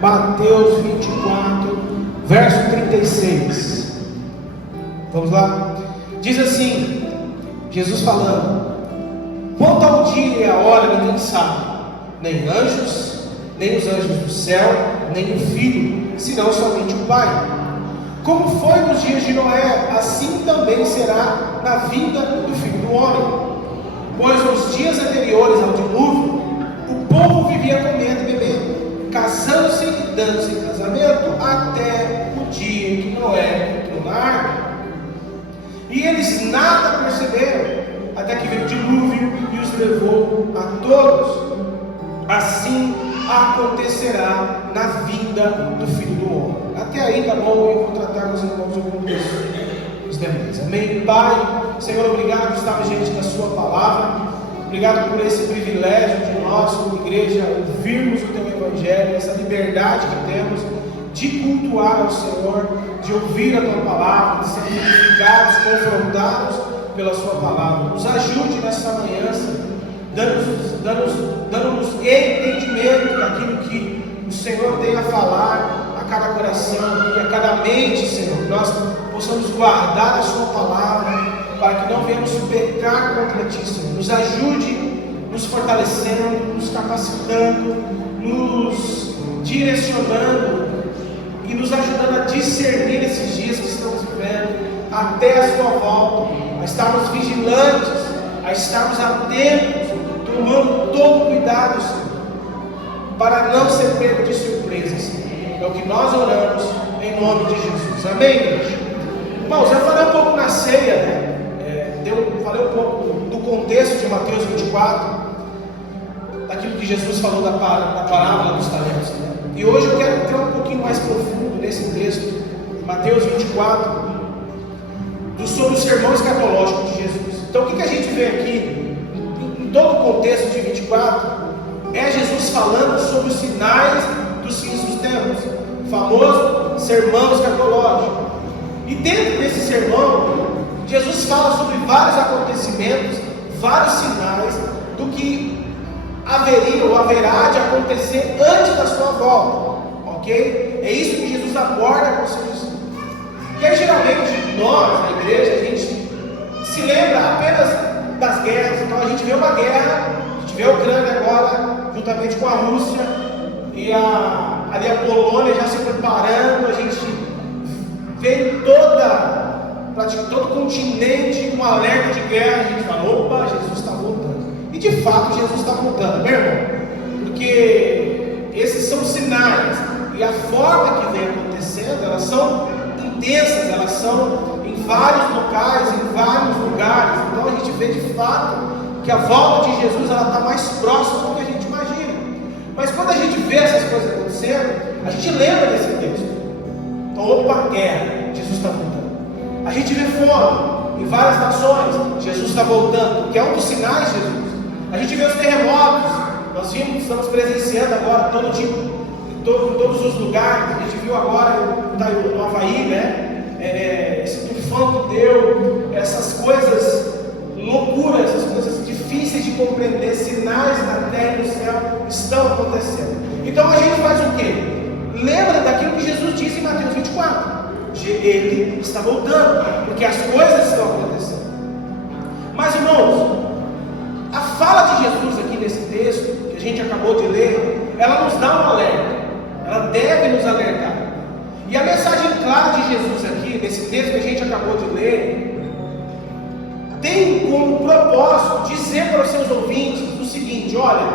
Mateus 24, verso 36. Vamos lá? Diz assim, Jesus falando: quanto ao dia e a hora ninguém sabe, nem anjos, nem os anjos do céu, nem o Filho, senão somente o Pai. Como foi nos dias de Noé, assim também será na vinda do Filho do Homem. Pois nos dias anteriores ao dilúvio, o povo vivia comendo e bebendo, casando-se e dando-se em casamento, até o dia em que Noé entrou na arca. E eles nada perceberam, até que veio o dilúvio e os levou a todos. Assim acontecerá na vinda do Filho do Homem. Até aí tá bom, eu vou tratar com os irmãos os demais. Amém? Pai, Senhor, obrigado por estarmos diante da sua palavra. Obrigado por esse privilégio de nós, como igreja, ouvirmos o teu evangelho, essa liberdade que temos de cultuar ao Senhor, de ouvir a tua palavra, de sermos edificados, confrontados pela sua palavra. Nos ajude nessa manhã, dando-nos entendimento daquilo que o Senhor tem a falar a cada coração e a cada mente, Senhor, que nós possamos guardar a sua palavra, para que não venhamos pecar contra ti, Senhor. Nos ajude, nos fortalecendo, nos capacitando, nos direcionando e nos ajudando a discernir esses dias que estamos vivendo, até a sua volta, a estarmos vigilantes, a estarmos atentos, tomando todo cuidado, Senhor, para não ser pego de surpresa, Senhor. É o que nós oramos em nome de Jesus. Amém, igreja? Irmãos, eu falei um pouco na ceia, né? Falei um pouco do contexto de Mateus 24, daquilo que Jesus falou da parábola dos talentos, né? E hoje eu quero entrar um pouquinho mais profundo nesse texto, Mateus 24, sobre o sermão escatológico de Jesus. Então o que a gente vê aqui, em todo o contexto de 24, é Jesus falando sobre os sinais dos fins dos tempos, o famoso sermão escatológico. E dentro desse sermão, Jesus fala sobre vários acontecimentos, vários sinais do que haveria ou haverá de acontecer antes da sua volta, ok? É isso que Jesus aborda com seus discípulos. E aí, geralmente, nós, na igreja, a gente se lembra apenas das guerras. Então, a gente vê uma guerra, a gente vê a Ucrânia agora, juntamente com a Rússia, e ali a Polônia já se preparando, a gente vê todo o continente com um alerta de guerra. A gente fala: opa, Jesus está voltando. E de fato Jesus está voltando, meu irmão, porque esses são sinais, e a forma que vem acontecendo, elas são intensas, elas são em vários locais, em vários lugares. Então a gente vê de fato que a volta de Jesus está mais próxima do que a gente imagina. Mas quando a gente vê essas coisas acontecendo, a gente lembra desse texto. Então, opa, guerra, Jesus está voltando. A gente vê fome em várias nações, Jesus está voltando, que é um dos sinais de Jesus. A gente vê os terremotos, nós estamos presenciando agora todo tipo, em todos os lugares. A gente viu agora no Havaí, né? Esse tufão que deu, essas coisas loucuras, essas coisas difíceis de compreender, sinais na terra e no céu estão acontecendo. Então a gente faz o quê? Lembra daquilo que Jesus disse em Mateus 24. Ele está voltando, porque as coisas estão acontecendo. Mas, irmãos, a fala de Jesus aqui nesse texto que a gente acabou de ler, ela nos dá um alerta, ela deve nos alertar. E a mensagem clara de Jesus aqui nesse texto que a gente acabou de ler tem como propósito dizer para os seus ouvintes o seguinte: olha,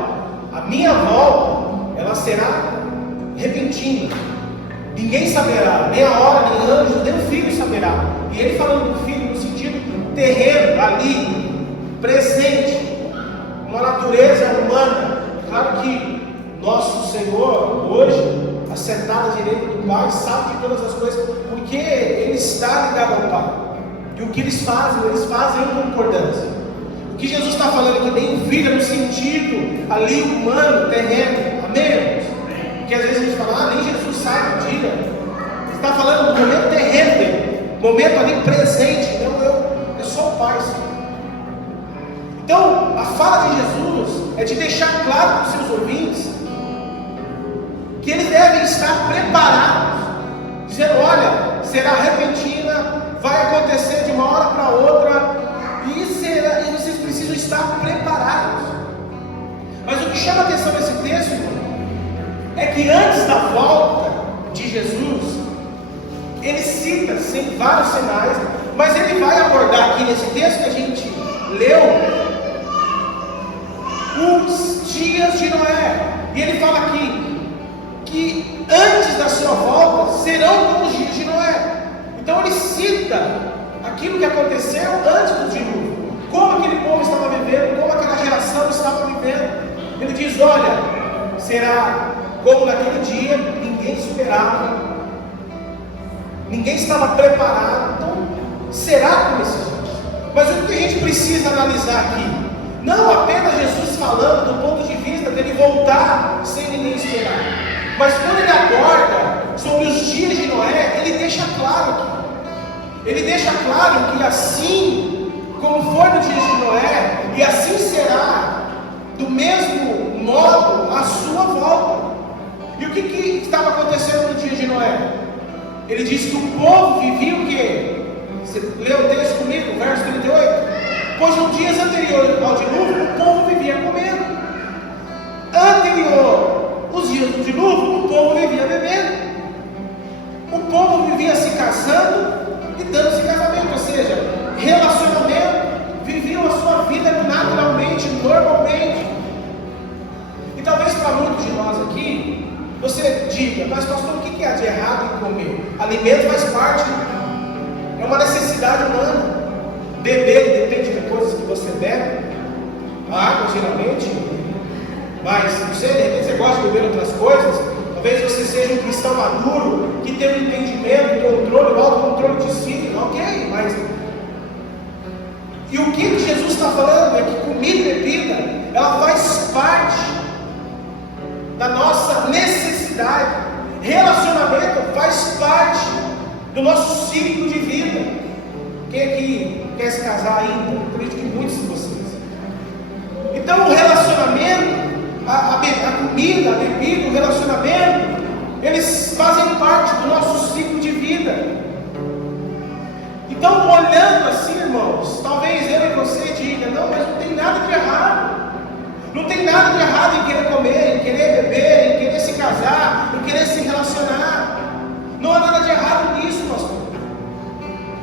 a minha volta, ela será repentina. Ninguém saberá, nem a hora, nem anjo, nem o Filho saberá. E ele falando do Filho no sentido terreno, ali, presente, uma natureza humana. Claro que nosso Senhor, hoje, assentado à direita do Pai, sabe de todas as coisas, porque Ele está ligado ao Pai. E o que eles fazem em concordância. O que Jesus está falando aqui nem vida no sentido ali humano, terreno. Amém? Porque às vezes a gente fala: nem Jesus sabe o dia. Ele está falando do momento terreno dele, momento ali presente. Então eu sou o Pai, Senhor. Então a fala de Jesus é de deixar claro para os seus ouvintes que eles devem estar preparados, dizendo: olha, será repentina, vai acontecer de uma hora para outra, e vocês precisam estar preparados. Mas o que chama a atenção nesse texto, irmão, é que antes da volta de Jesus, ele cita vários sinais, mas ele vai abordar aqui nesse texto que a gente leu os dias de Noé. E ele fala aqui que antes da sua volta serão como os dias de Noé. Então ele cita aquilo que aconteceu antes do dilúvio, como aquele povo estava vivendo, como aquela geração estava vivendo. Ele diz: olha, será como naquele dia, ninguém esperava, ninguém estava preparado. Então será como esses dias. Mas o que a gente precisa analisar aqui, não apenas Jesus falando do ponto de vista dele voltar sem ninguém esperar, mas quando ele aborda sobre os dias de Noé, ele deixa claro aqui. Ele deixa claro que assim como foi no dia de Noé, e assim será do mesmo modo a sua volta. E o que estava acontecendo no dia de Noé? Ele diz que o povo vivia o quê? Você leu o texto comigo, verso 38? Pois nos dias anteriores ao dilúvio, o povo vivia comendo. Anterior os dias do dilúvio, o povo vivia bebendo. O povo vivia se casando e dando-se casamento, ou seja, relacionamento, viviam a sua vida naturalmente, normalmente. E talvez para muitos de nós aqui, você diga: mas pastor, o que há de errado em comer? Alimento faz parte, é uma necessidade humana. Beber depende de coisas que você bebe, a água geralmente, mas não sei, de repente você gosta de beber outras coisas. Talvez você seja um cristão maduro, que tem um entendimento, controle, o autocontrole de si, ok, mas... E o que Jesus está falando é que comida e bebida, ela faz parte da nossa necessidade. Relacionamento faz parte do nosso ciclo de vida. Quem aqui quer se casar ainda? Eu acredito que muitos de vocês. Então o relacionamento, a comida, a bebida, o relacionamento, eles fazem parte do nosso ciclo de vida. Então, olhando assim, irmãos, talvez eu e você diga: não, mas não tem nada de errado. Não tem nada de errado em querer comer, em querer beber, em querer se casar, em querer se relacionar. Não há nada de errado nisso, pastor.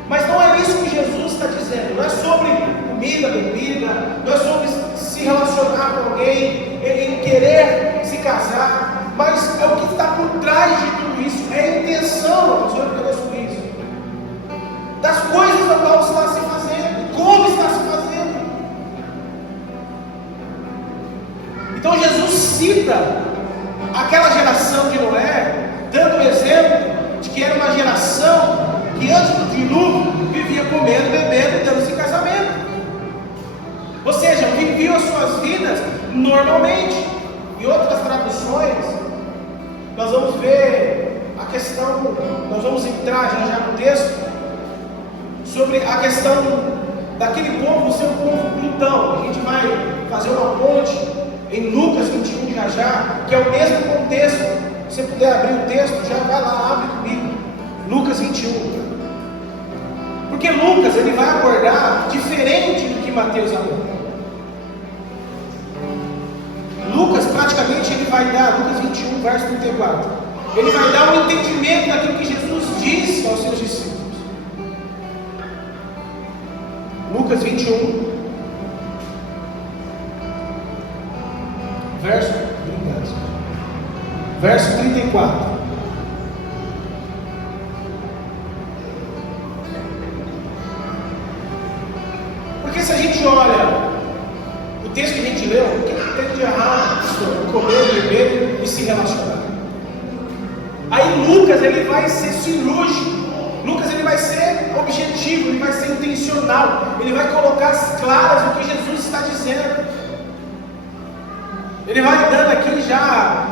Mas não é isso que Jesus está dizendo. Não é sobre comida, bebida, não é sobre se relacionar com alguém, em querer se casar, mas é o que está por trás de tudo isso, é a intenção, pastor, eu quero sobre isso, das coisas da qual está se fazendo, como está se fazendo. Então Jesus cita aquela geração de Noé, dando o exemplo de que era uma geração que antes do dilúvio vivia comendo, bebendo, dando-se casamento. Ou seja, viviam as suas vidas normalmente. Em outras traduções, nós vamos ver a questão, nós vamos entrar já no texto, sobre a questão daquele povo ser um povo glutão. A gente vai fazer uma ponte em Lucas 21 já, que é o mesmo contexto. Se você puder abrir o texto, já vai lá, abre comigo. Lucas 21. Porque Lucas, ele vai abordar diferente do que Mateus aborda. Lucas, praticamente, ele vai dar, Lucas 21, verso 34, ele vai dar um entendimento daquilo que Jesus disse aos seus discípulos. Lucas 21, verso 34. Porque se a gente olha o texto que a gente leu, o que tem de errado sobre comer, beber e se relacionar? Aí Lucas, ele vai ser cirúrgico. Lucas, ele vai ser objetivo, ele vai ser intencional, ele vai colocar as claras o que Jesus está dizendo. Ele vai dando aqui já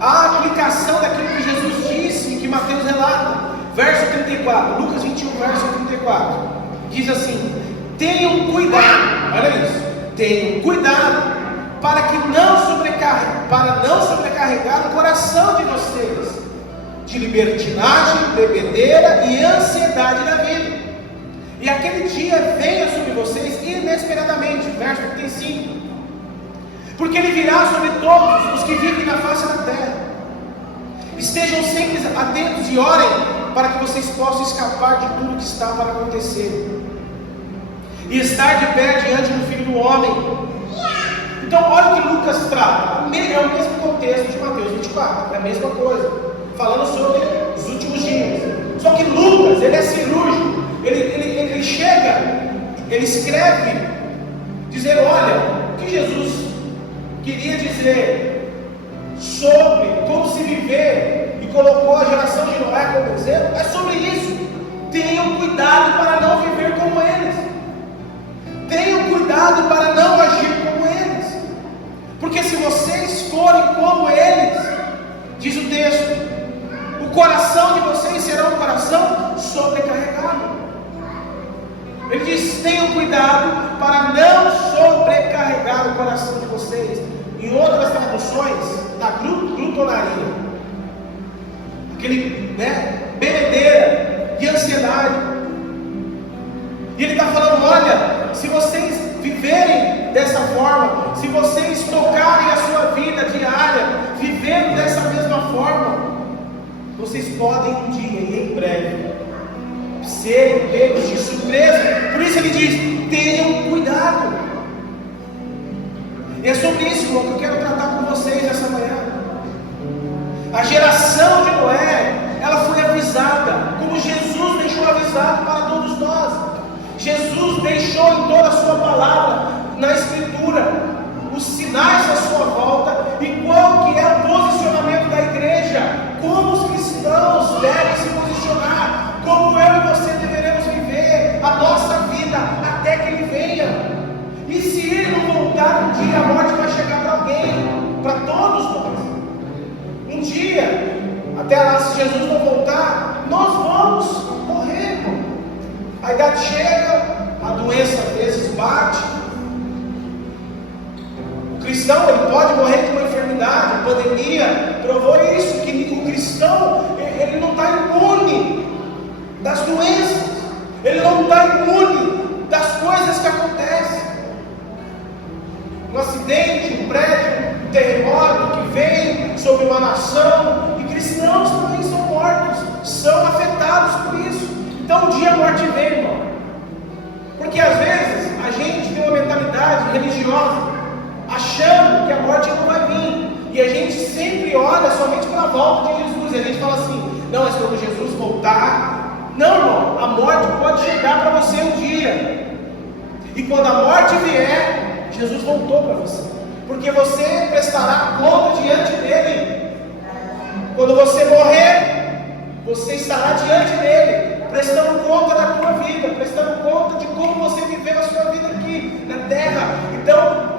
a aplicação daquilo que Jesus disse, que Mateus relata. Verso 34, Lucas 21, verso 34, diz assim: tenham cuidado, olha isso, tenham cuidado para não sobrecarregar sobrecarregar o coração de vocês de libertinagem, bebedeira e ansiedade da vida. E aquele dia venha sobre vocês inesperadamente, verso 35, porque ele virá sobre todos os que vivem na face da terra. Estejam sempre atentos e orem para que vocês possam escapar de tudo que está para acontecer e estar de pé diante do Filho do Homem. Então olha o que Lucas trata, é o mesmo contexto de Mateus 24, é a mesma coisa, falando sobre os últimos dias. Só que Lucas, ele é cirúrgico, ele chega, ele escreve, dizendo, olha, o que Jesus queria dizer sobre como se viver, e colocou a geração de Noé como exemplo, é sobre isso. Tenham cuidado para não viver como eles, tenham cuidado para não agir como eles, porque se vocês forem como eles, diz o texto, o coração de vocês será um coração sobrecarregado. Ele diz, tenham cuidado para não sobrecarregar o coração de vocês. Em outras traduções, da glutonaria, aquele, bebedeira e ansiedade. E ele está falando, olha, se vocês viverem dessa forma, se vocês tocarem a sua vida diária, vivendo dessa mesma forma, vocês podem um dia, e em breve, serem pegos de surpresa. Por isso ele diz, tenham cuidado. E é sobre isso, irmão, que eu quero tratar com vocês essa manhã. A geração de Noé, ela foi avisada, como Jesus deixou avisado para todos nós. Jesus deixou em toda a sua palavra, na Escritura, os sinais da sua volta e qual que é o posicionamento da igreja, como os cristãos devem se posicionar, como eu e você deveremos viver a nossa vida até que Ele venha. E se Ele não voltar, um dia a morte vai chegar para alguém, para todos nós. Um dia, até lá, se Jesus não voltar, nós vamos morrer, irmão. A idade chega, a doença às vezes bate. O cristão, ele pode morrer de uma enfermidade, a pandemia provou isso, que o cristão, ele não está imune das doenças, ele não está imune das coisas que acontecem. Um acidente, um prédio, um terremoto que vem sobre uma nação, e cristãos também são mortos, são afetados por isso. Então um dia a morte vem, irmão. Porque às vezes a gente tem uma mentalidade religiosa, achando que a morte não vai vir, e a gente sempre olha somente para a volta de Jesus, e a gente fala assim, não, mas quando Jesus voltar, não, irmão, a morte pode chegar para você um dia, e quando a morte vier, Jesus voltou para você, porque você prestará conta diante dele. Quando você morrer, você estará diante dele, prestando conta da tua vida, prestando conta de como você viveu a sua vida aqui na terra. Então,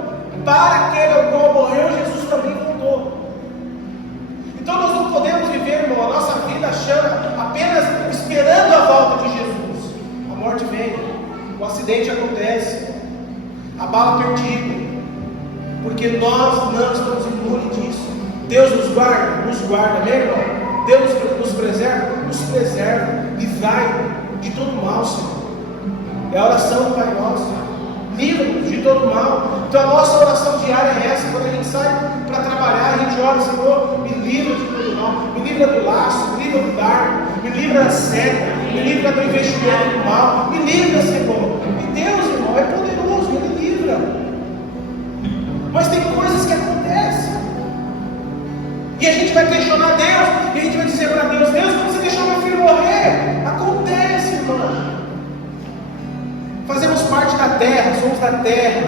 para aquele ao qual morreu, Jesus também voltou. Então nós não podemos viver, irmão, a nossa vida achando, apenas esperando a volta de Jesus. A morte vem, o acidente acontece, a bala perdida, porque nós não estamos imunes disso. Deus nos guarda, né, irmão? Deus nos preserva, livrai de todo mal, Senhor. É a oração do Pai Nosso, livra-nos de todo mal. Então a nossa oração diária é essa. Quando a gente sai para trabalhar, a gente ora, Senhor, me livra de todo mal, me livra do laço, me livra do dardo, me livra da seta, me livra do investimento do mal, me livra, Senhor. E Deus, irmão, é poderoso, Ele livra. Mas tem coisas que acontecem, e a gente vai questionar Deus, e a gente vai dizer para Deus, Deus, como você deixou meu filho morrer? Acontece, irmão. Fazemos parte da terra, somos da terra,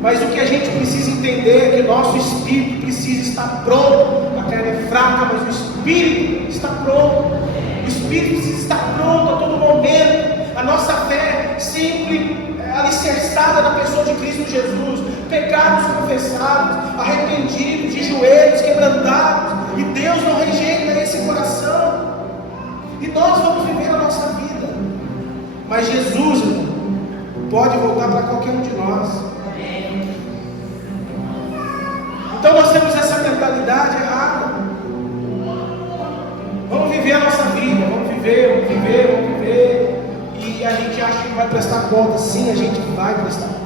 mas o que a gente precisa entender é que o nosso espírito precisa estar pronto. A carne é fraca, mas o espírito está pronto. O espírito precisa estar pronto a todo momento. A nossa fé sempre alicerçada na pessoa de Cristo Jesus, pecados confessados, arrependidos, de joelhos quebrantados, e Deus não rejeita esse coração, e nós vamos viver a nossa vida. Mas Jesus, irmão, pode voltar para qualquer um de nós. Então nós temos essa mentalidade errada. a gente acha que vai prestar conta. Sim, a gente vai prestar conta.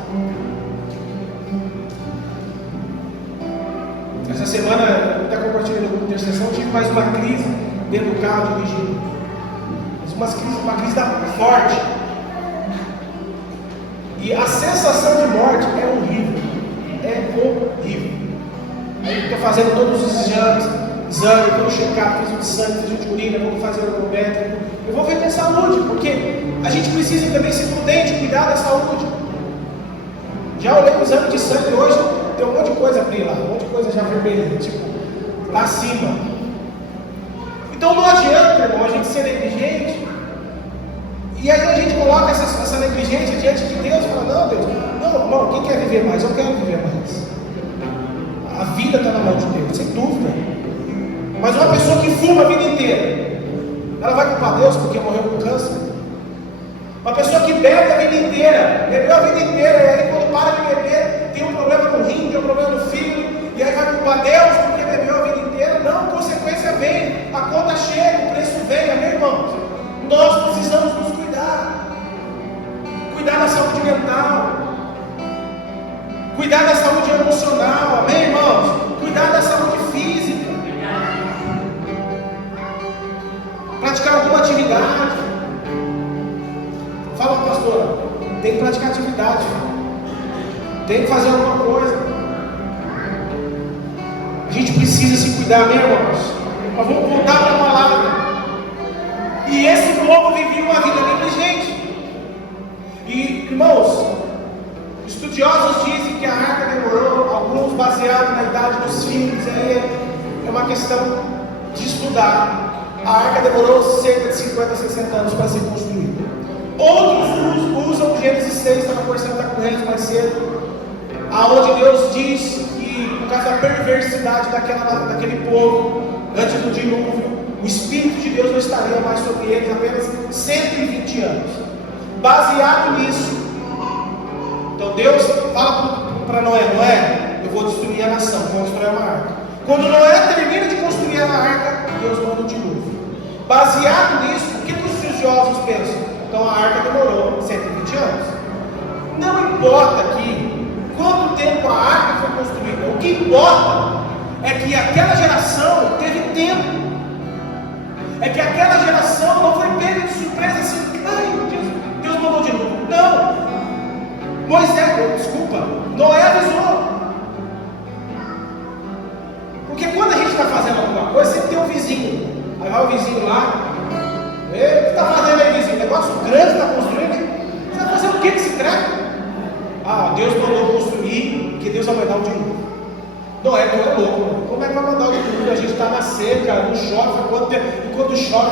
Essa semana, eu até compartilhei no grupo de intercessão, eu tive mais uma crise dentro do carro dirigindo. Uma crise forte. E a sensação de morte é horrível. É horrível. Aí estou fazendo todos os exames, todo o check-up, fiz o de sangue, fiz o de urina, vou fazer o ergométrico. Eu vou ver minha saúde, porque a gente precisa também ser prudente, cuidar da saúde. Já olhei o exame de sangue hoje, tem um monte de coisa ali lá, um monte de coisa já vermelha, tipo, lá acima. Então não adianta, irmão, a gente ser negligente. E aí a gente coloca essa negligência diante de Deus e fala, não, Deus, não, irmão, quem quer viver mais? Eu quero viver mais. A vida está na mão de Deus, sem dúvida. Mas uma pessoa que fuma a vida inteira, ela vai culpar Deus porque morreu com câncer? Uma pessoa que bebe a vida inteira, bebeu a vida inteira, e aí quando para de beber, tem um problema no rim, tem um problema no fígado, e aí vai culpar Deus porque bebeu a vida inteira? Não, consequência vem, a conta chega, o preço vem, amém, irmãos? Nós precisamos nos cuidar da saúde mental, cuidar da saúde emocional, amém, irmãos? Cuidar da saúde física, praticar alguma atividade. Fala, pastora, tem que praticar atividade, tem que fazer alguma coisa. A gente precisa se cuidar, amém, irmãos? Nós vamos voltar para a palavra. E esse povo vivia uma vida negligente. E, irmãos, estudiosos dizem que a arca demorou, alguns baseados na idade dos filhos, aí é uma questão de estudar. A arca demorou cerca de 50 a 60 anos para ser construída. Outros usam Gênesis 6, estava conversando com eles mais cedo, aonde Deus diz que, por causa da perversidade daquele povo, antes do dilúvio, o Espírito de Deus não estaria mais sobre eles apenas 120 anos. Baseado nisso, então Deus fala para Noé, eu vou destruir a nação, vou construir uma arca. Quando Noé termina de construir a arca, Deus manda o dilúvio. Baseado nisso, o que os estudiosos pensam? Então a arca demorou 120 anos. Não importa aqui quanto tempo a arca foi construída, o que importa é que aquela geração teve tempo. É que aquela geração não foi pega de surpresa assim, ai, Deus mandou de novo. Não, Noé avisou. Porque quando a gente está fazendo alguma coisa, sempre tem um vizinho. Aí vai o vizinho lá, o que está fazendo aí, vizinho? Negócio grande está construindo. Você vai fazer o que esse treco? Ah, Deus mandou construir, porque Deus vai mandar o dilúvio. Noé, tu é louco. Como é que vai mandar o dilúvio? A gente está na seca, não chove. Enquanto chove,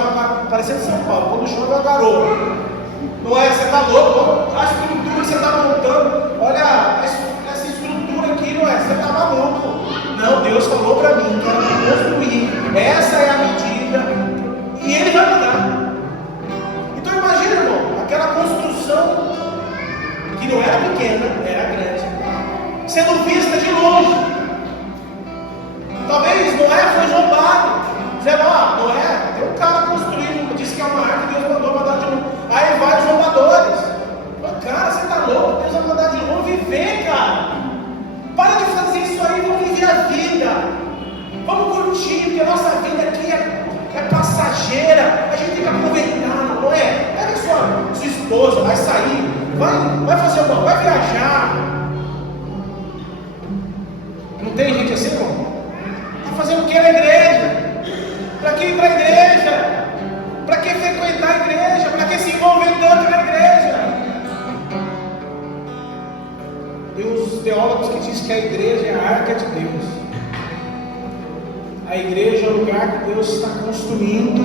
parecendo São Paulo, quando chove é uma garoa. Noé, você está louco? A estrutura que você está montando, olha, essa estrutura aqui, Noé, você está maluco. Não, Deus falou para mim que era para construir. Essa é a medida. E Ele vai mandar. Então imagina, irmão, aquela construção que não era pequena, era grande, sendo vista de longe. Talvez Noé foi zombado, dizendo, Noé, tem um cara construindo, disse que é uma arca que Deus mandou mandar de novo. Aí vai os zombadores. Cara, você está louco, Deus vai mandar de novo viver, cara. Para de fazer isso aí, vamos viver a vida. Vamos curtir, porque a nossa vida aqui é passageira. A gente tem que aproveitar, não é? Pega sua esposa, vai sair, vai fazer uma, vai viajar. Não tem gente assim, irmão? Está fazendo o que na igreja? Para que ir para a igreja? Para que frequentar a igreja? Para que se envolver tanto na igreja? Tem os teólogos que dizem que a igreja é a arca de Deus. A igreja é o lugar que Deus está construindo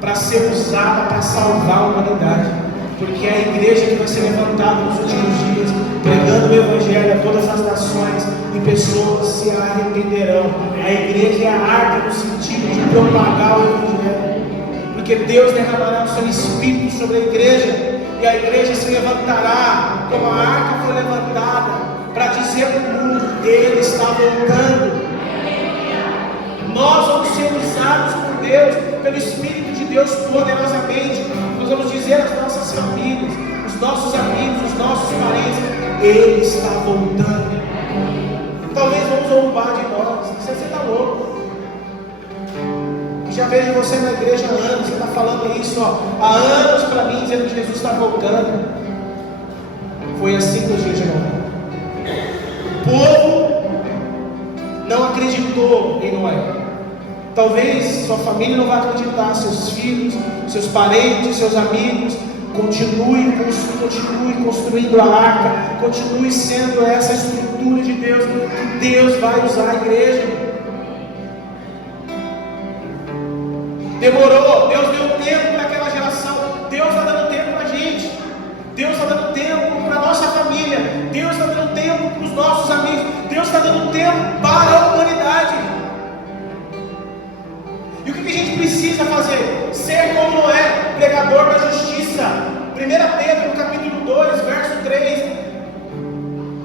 para ser usada para salvar a humanidade. Porque é a igreja que vai ser levantada nos últimos dias, pregando o Evangelho a todas as nações, e pessoas se arrependerão. A igreja é a arca no sentido de propagar o Evangelho. Porque Deus derramará o seu Espírito sobre a igreja, e a igreja se levantará, como a arca foi levantada, para dizer para o mundo: Ele está voltando. Nós vamos ser usados por Deus, pelo Espírito de Deus poderosamente. Nós vamos dizer as nossas famílias, os nossos amigos, os nossos parentes. Ele está voltando. Talvez vão zombar de nós. Você está louco. Já vejo você na igreja há anos. Você está falando isso há anos para mim, dizendo que Jesus está voltando. Foi assim nos dias de Noé. O povo não acreditou em Noé. Talvez sua família não vai acreditar, seus filhos, seus parentes, seus amigos. Continue construindo a arca, continue sendo essa estrutura de Deus, que Deus vai usar a igreja. Demorou, Deus deu tempo para aquela geração, Deus está dando tempo para a gente, Deus está dando tempo para a nossa família, Deus está dando tempo para os nossos amigos, Deus está dando tempo para a humanidade. E o que a gente precisa fazer? Ser como Noé, pregador da justiça. 1 Pedro, no capítulo 2, verso 3,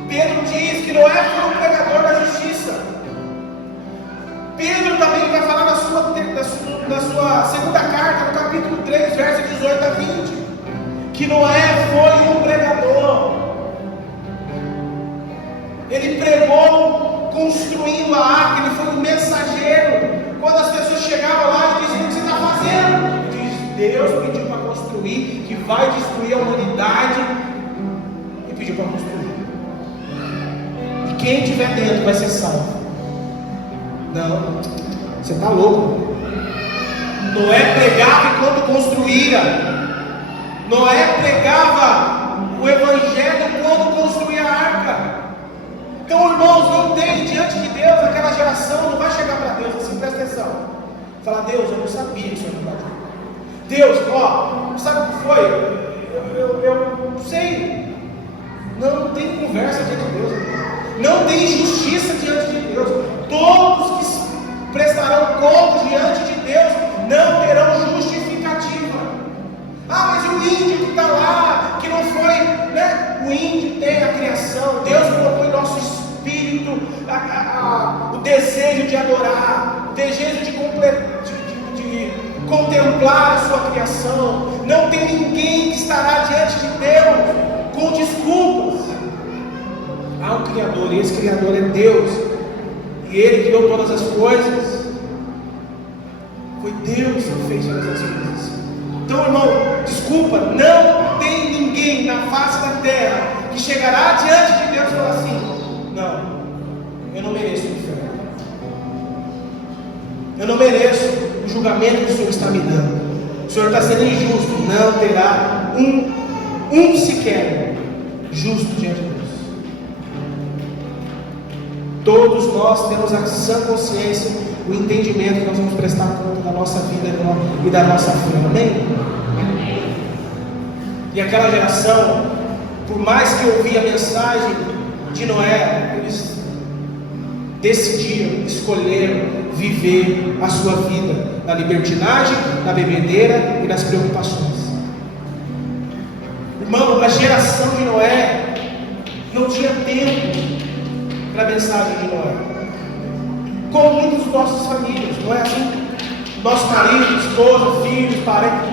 Pedro diz que Noé foi um pregador da justiça. Pedro também vai falar na sua segunda carta, no capítulo 3, verso 18 a 20, que Noé foi um pregador. Ele pregou construindo a arca, ele foi um mensageiro. Quando as pessoas chegavam lá e diziam: o que você está fazendo? Ele diz: Deus pediu para construir, que vai destruir a humanidade, e pediu para construir. E quem estiver dentro vai ser salvo. Não, você está louco. Noé pregava enquanto construía. Noé pregava o evangelho quando construía a arca. Então, irmãos, não tem diante de Deus aquela geração, não vai chegar para Deus assim, presta atenção. Falar: Deus, eu não sabia que isso era verdade. Deus, sabe o que foi? Eu não sei. Não tem conversa diante de Deus. Não tem justiça diante de Deus. Todos que prestarão contas diante de Deus não terão justificativa. Mas o índio que está lá, que não foi, né? O índio tem a criação. Deus colocou em nosso espírito o desejo de adorar, o desejo de contemplar a sua criação. Não tem ninguém que estará diante de Deus com desculpas. Há um Criador, e esse Criador é Deus, e Ele criou todas as coisas. Foi Deus que fez todas as coisas. Então, irmão, desculpa, não tem ninguém na face da terra que chegará diante de Deus e falar assim: não, eu não mereço o inferno, eu não mereço o julgamento que o Senhor está me dando, o Senhor está sendo injusto. Não terá um sequer justo diante de Deus. Todos nós temos a sã consciência, o entendimento que nós vamos prestar conta da nossa vida e da nossa fé. Amém? E aquela geração, por mais que ouvia a mensagem de Noé, eles decidiram, escolheram viver a sua vida na libertinagem, na bebedeira e nas preocupações. Irmão, a geração de Noé não tinha tempo para a mensagem de Noé, como muitas das nossas famílias, não é assim? Nosso marido, esposa, filhos, parentes,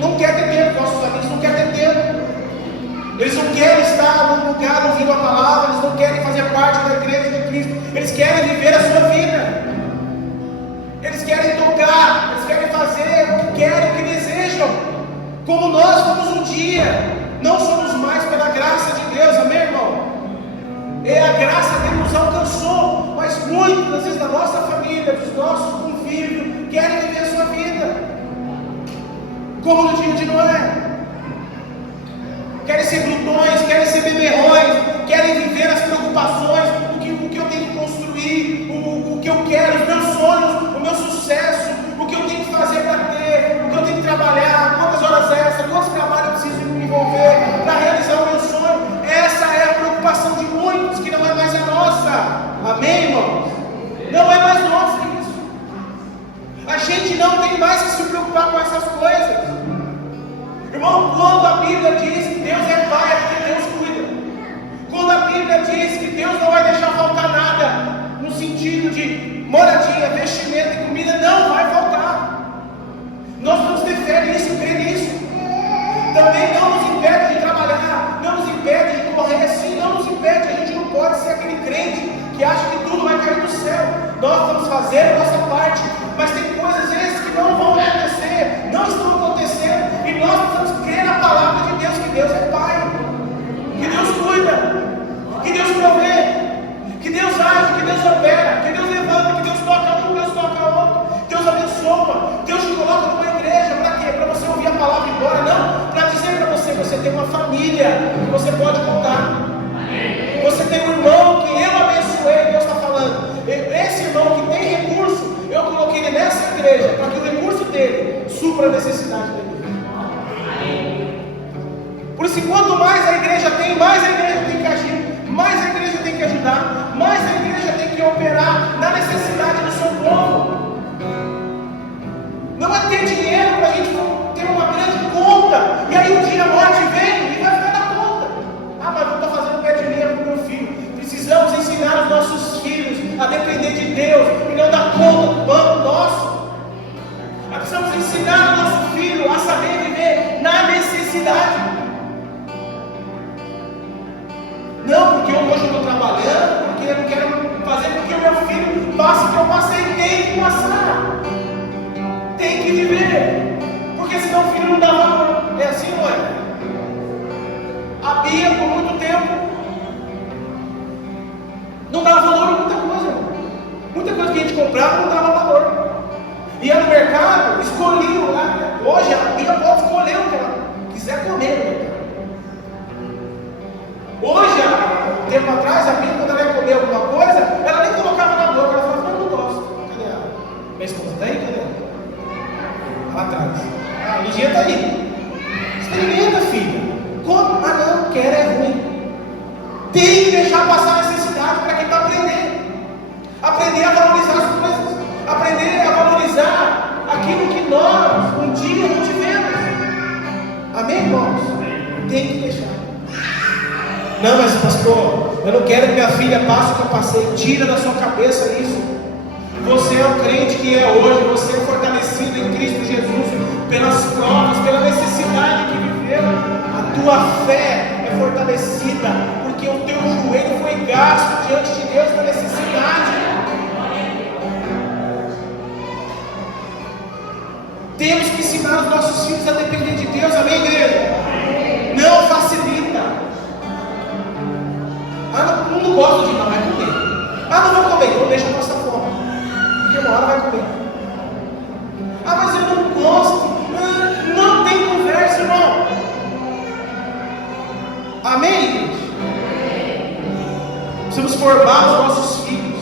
não quer ter tempo. Nossos amigos não querem ter tempo. Eles não querem estar num lugar ouvindo a palavra, eles não querem fazer parte da igreja de Cristo, eles querem viver a sua vida, eles querem tocar, eles querem fazer o que querem, o que desejam, como nós fomos um dia. Não somos mais pela graça de Deus, amém, irmão? A graça dele nos alcançou, mas muitas vezes da nossa família, dos nossos convívios, querem viver a sua vida como no dia de Noé. Querem ser glutões, querem ser beberrões, querem viver as preocupações, o que eu tenho que construir, o que eu quero, os meus sonhos, o meu sucesso, o que eu tenho que fazer para ter, o que eu tenho que trabalhar, quantas horas extras, quantos trabalhos eu preciso me envolver para realizar o meu sonho. Essa é a preocupação de muitos, que não é mais a nossa. Amém, irmãos? Não é mais nossa isso. A gente não tem mais que se preocupar com essas coisas. Irmão, quando a Bíblia diz que Deus é Pai, é porque Deus cuida. Quando a Bíblia diz que Deus não vai deixar faltar nada, no sentido de moradia, vestimento e comida, não vai faltar. Nós vamos ter fé nisso, crer nisso. também não nos impede de trabalhar, não nos impede de correr, sim, não nos impede. A gente não pode ser aquele crente que acha que tudo vai cair do céu. Nós vamos fazer a nossa parte, mas tem coisas às vezes que não vão acontecer, não estão acontecendo, e nós precisamos crer na palavra de Deus, que Deus é Pai, que Deus cuida, que Deus provê, que Deus age, que Deus opera, que Deus levanta, que Deus toca um, Deus toca outro, Deus abençoa, Deus te coloca numa igreja, para quê? Para você ouvir a palavra embora, não, para dizer para você, você tem uma família que você pode contar, você tem um irmão que eu abençoei, Deus está falando, esse irmão que tem recurso, eu coloquei ele nessa igreja, para que o recurso dele supra a necessidade da igreja. Por isso, quanto mais a igreja tem, mais a igreja tem que agir, mais a igreja tem que ajudar, mais a igreja tem que operar na necessidade do seu povo. Não é ter dinheiro para a gente ter uma grande conta, e aí um dia a morte vem e vai ficar na conta. Ah, mas eu estou fazendo pé de meia para o meu filho. Precisamos ensinar os nossos filhos a depender de Deus e não dar conta do banco nosso. Nós precisamos ensinar o nosso filho a saber viver na necessidade. Não porque hoje eu estou trabalhando, porque eu não quero fazer porque o meu filho passe o que eu passei. Tem que passar, tem que viver, porque senão o filho não dá valor. É assim, não é? A Bia, por muito tempo, não dava valor a muita coisa. Muita coisa que a gente comprava não dava valor. Ia no mercado, escolhia lá. Hoje a Bia pode escolher o que ela quiser comer no mercado. Hoje, um tempo atrás, a Bia, quando ela ia comer alguma coisa, ela nem colocava na boca, ela falava, não gosto. Cadê ela? Minha esposa está aí? Cadê ela? Lá atrás. A Ligia está aí. Experimenta, filha. Como? Ah, não, quer é ruim. Tem que deixar passar a necessidade para quem está aprendendo. Aprender a valorizar as coisas. Aprender a valorizar aquilo que nós um dia não tivemos. Amém, irmãos? Tem que deixar. Não, mas pastor, eu não quero que minha filha passe o que eu passei. Tira da sua cabeça isso. Você é o crente que é hoje. Você é fortalecido em Cristo Jesus pelas provas, pela necessidade que viveu. A tua fé é fortalecida porque o teu joelho foi gasto diante de Deus com necessidade. Temos que ensinar os nossos filhos a depender de Deus. Amém, igreja? Não facilita. Ah, não gosto de não, vai comer. Ah, não vou comer, então deixa a nossa fome, porque uma hora vai comer. Ah, mas eu não gosto. Não tem conversa, irmão. Amém, igreja? Precisamos formar os nossos filhos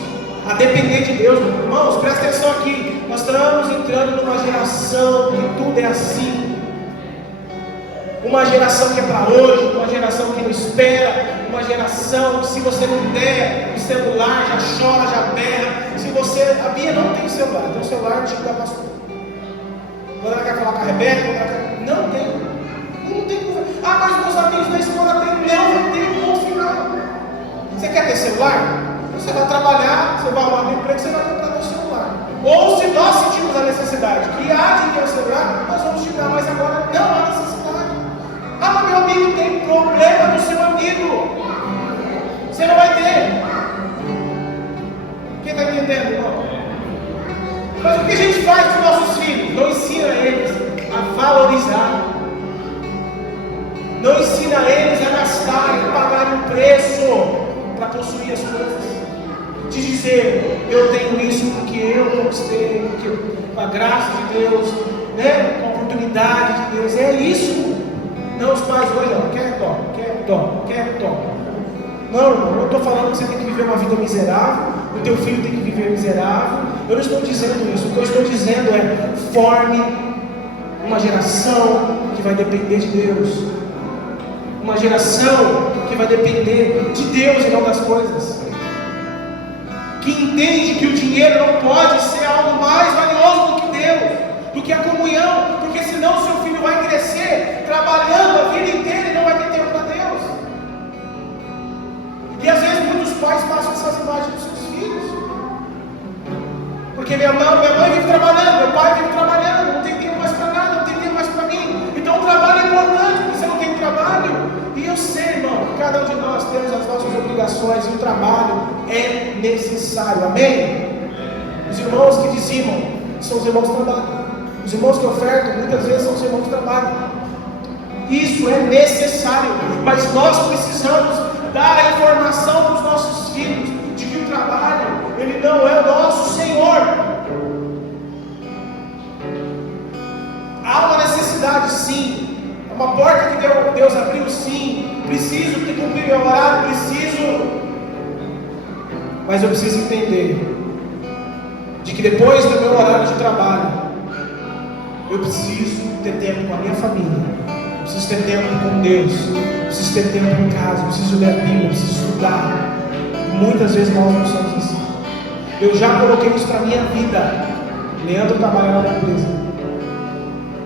a depender de Deus. Irmãos, presta atenção aqui. Nós estamos entrando numa geração que tudo é assim. Uma geração que é para hoje, uma geração que não espera, uma geração que se você não der o celular já chora, já berra. Se você, a Bia não tem celular, tem um celular tipo da pastora. Quando ela quer falar com a Rebeca, não tem. Não tem conversa. Ah, mas meus amigos da escola tem, não tem ponto final. Você quer ter celular? Você vai trabalhar, você vai arrumar um emprego, você vai comprar um celular. Ou se nós sentimos a necessidade que há de ter o celular, nós vamos te dar, mas agora não há necessidade. Ah, mas meu amigo tem problema no seu amigo. Você não vai ter. Quem está entendendo, irmão? Mas o que a gente faz com os nossos filhos? Não ensina eles a valorizar. Não ensina eles a gastar e pagar um preço para possuir as coisas. De dizer, eu tenho isso porque eu conquistei, porque com a graça de Deus, né? Com a oportunidade de Deus. É isso. Não, os pais hoje, ó, quer dó, quer dó, quer dó. Não, irmão, eu não estou falando que você tem que viver uma vida miserável, o teu filho tem que viver miserável. Eu não estou dizendo isso. O que eu estou dizendo é, forme uma geração que vai depender de Deus. Uma geração que vai depender de Deus e não das coisas. Que entende que o dinheiro não pode ser algo mais valioso do que Deus, do que a comunhão, porque senão o seu filho vai crescer trabalhando a vida inteira e não vai ter tempo para Deus. E às vezes muitos pais passam essas imagens dos seus filhos, porque minha mãe vive trabalhando, meu pai vive trabalhando, não tem tempo mais para nada, não tem tempo mais para mim. Então o trabalho é importante. cada um de nós temos as nossas obrigações e o trabalho é necessário, amém? Os irmãos que dizimam são os irmãos que trabalham, os irmãos que ofertam muitas vezes são os irmãos que trabalham. Isso é necessário, mas nós precisamos dar a informação para os nossos filhos de que o trabalho, ele não é o nosso Senhor. Há uma necessidade, sim, é uma porta que Deus abriu, sim, preciso cumprir meu horário, mas eu preciso entender de que depois do meu horário de trabalho, eu preciso ter tempo com a minha família, eu preciso ter tempo com Deus, eu preciso ter tempo em casa, eu preciso ler a Bíblia, eu preciso estudar. E muitas vezes nós não somos assim. Eu já coloquei isso para a minha vida. Leandro trabalha na empresa.